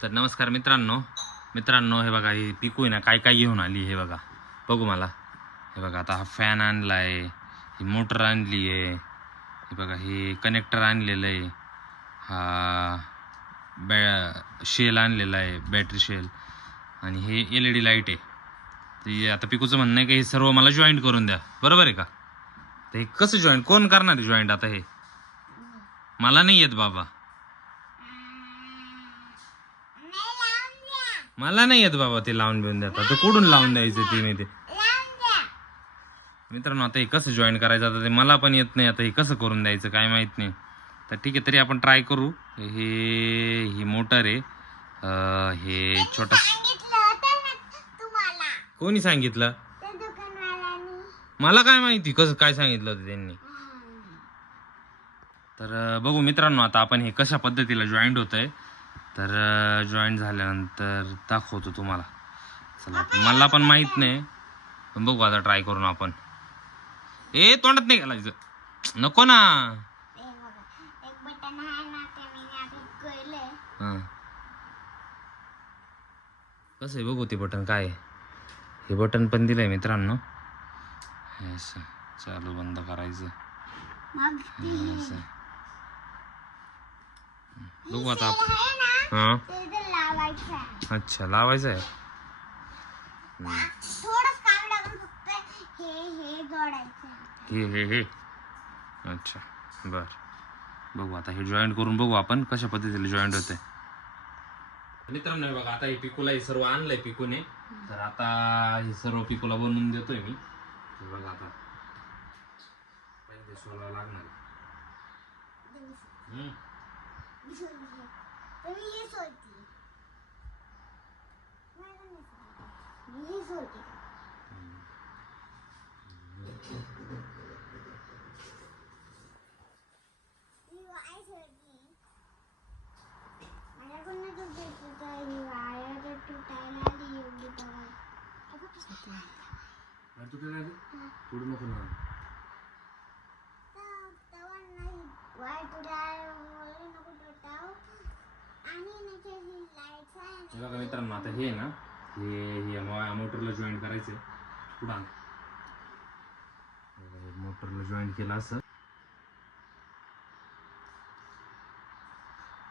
तर नमस्कार मित्रांनो हे बघा ही पिकू आहे ना काय काय घेऊन आली हे बघा बघू मला हे बघा आता हा फॅन आणला आहे ही मोटर आणली आहे हे बघा हे कनेक्टर आणलेलं आहे हा शेल आणलेला आहे बॅटरी शेल आणि हे LED लाईट आहे ते आता पिकूचं म्हणणं आहे की हे सर्व मला जॉईंट करून द्या बरोबर आहे का तर हे कसं जॉईंट कोण करणार आहे जॉईंट आता हे मला नाही येत बाबा मला नाही येत बाबा ते लावून बिवून देतात तर कुठून लावून द्यायचं ते मी ते मित्रांनो आता हे कसं जॉईन करायचं आता ते मला पण येत नाही आता हे कसं करून द्यायचं काय माहित नाही तर ठीक आहे तरी आपण ट्राय करू ही मोटर आहे हे छोटा कोणी सांगितलं मला काय माहिती कसं काय सांगितलं होतं त्यांनी तर बघू मित्रांनो आता आपण हे कशा पद्धतीला जॉईंट होत आहे तर जॉईंट झाल्यानंतर दाखवतो तुम्हाला चला मला पण माहित नाही पण बघू आता ट्राय करून आपण तोंडात नाही घालायचं नको ना कसं आहे बघू ते बटन काय आहे हे बटन पण दिलंय मित्रांनो असं चालू बंद करायचं असं बघू आता हां अच्छा लावायचं आहे हे अच्छा बर बघू आता हे जॉईंट करून बघू आपण कशा पद्धतीने जॉईंट होते मित्रांनो बघा आता हे पिकूला हे सर्व आणलंय पिकूने तर आता हे सर्व पिकूला बनवून देतोय मी बघा आता पहिले सोलावं लागणार पुढे नको ना बघा मित्रांनो आता हे ना हे मोटरला जॉईन करायचं पुढं मोटरला जॉईन केलं असं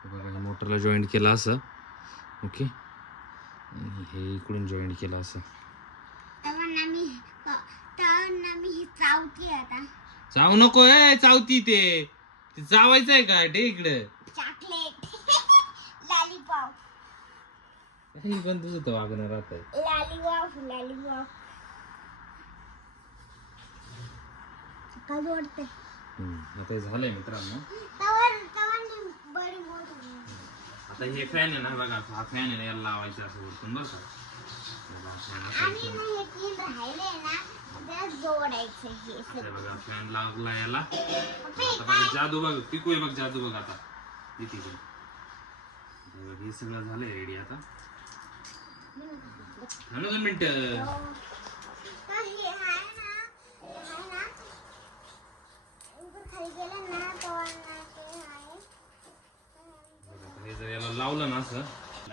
बघा मोटरला जॉईन केलं असं ओके हे इकडून जॉईन केलं असं चावू नको चावती ते चावायचं आहे का ते इकडं काही पण तुझं तर वागणं राहत आता झालंय मित्रांनो आता हे फॅन आहे ना बघा हा फॅन आहे ना याला लावायचं असं वरतून बरं का बघा फॅन लागला याला आता बघा जादू बघ पिकू आहे बघ जादू बघ आता इथे हे सगळं झालंय रेडी आता 2 मिनिटं हे जर याला लावलं ना असं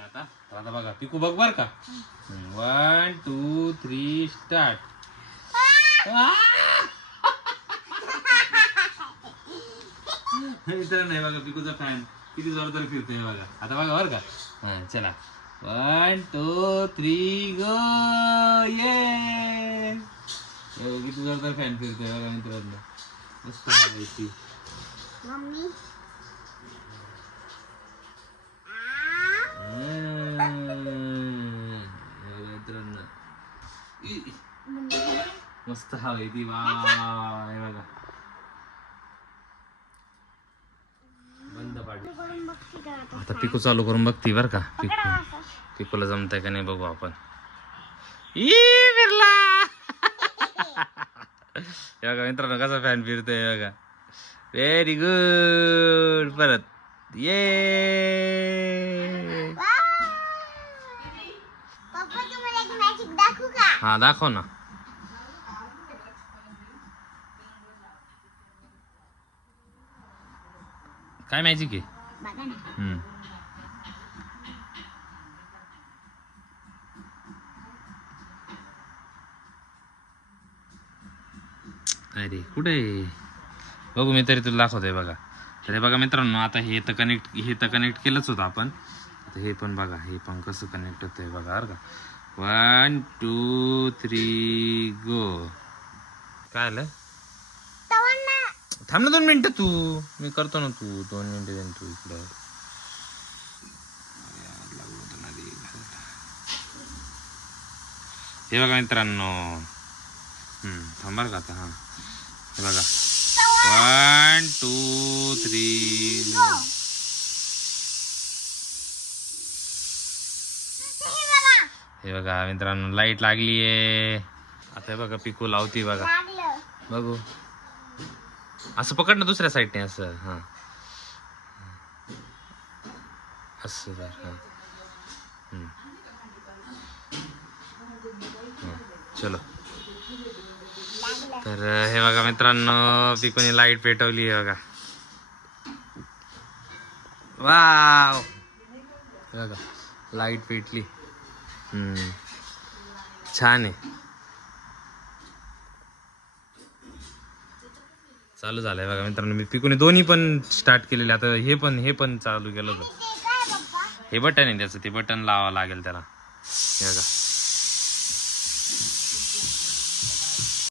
आता बघा पिकू बघ बर का 1 2 3 स्टार्ट मित्रांनो बघा पिकूचा फॅन किती जोरदार फिरतोय बघा आता बघा बर का चला 1 2 3 गो ये किती जोरदार फॅन फिरतोय बघा मित्रांनो मस्त माहिती मित्रांनो मस्त हवा आहे ती वा बघा बंद पाडली आता पिकू चालू करून बघती बर का पिकूला जमताय का नाही बघू आपण फिरला बघा मित्रांनो कसा फॅन फिरतोय बघा व्हेरी गुड परत ये हा दाखव ना काय मॅजिक आहे अरे कुठे बघू मी तरी तुला दाखवतोय बघा. तर हे बघा मित्रांनो, आता हे तर कनेक्ट केलंच होतं आपण. आता हे पण बघा, हे पण कसं कनेक्ट होतंय बघा बरं का. 1 2 3 गो. काय आलं? थांब ना 2 मिनिटं तू, मी करतो ना. तू 2 मिनिटं तू इकडं. हे बघा मित्रांनो, थांबा का आता. हां हे बघा 1 2 3 गो. हे बघा मित्रांनो, लाईट लागली आहे. आता हे बघा पिकू लावती बघा. बघू असं पकड ना दुसऱ्या साईडने, असं. हां असं जर. हां चलो. तर हे बघा मित्रांनो, पिकूने लाईट पेटवली आहे बघा. वाव, बघा लाईट पेटली. छान आहे. चालू झालंय बघा मित्रांनो. मी पिकूने दोन्ही पण स्टार्ट केलेले. आता हे पण चालू केलं होतं. हे बटन आहे त्याचं, ते बटन लावावं लागेल त्याला. हे बघा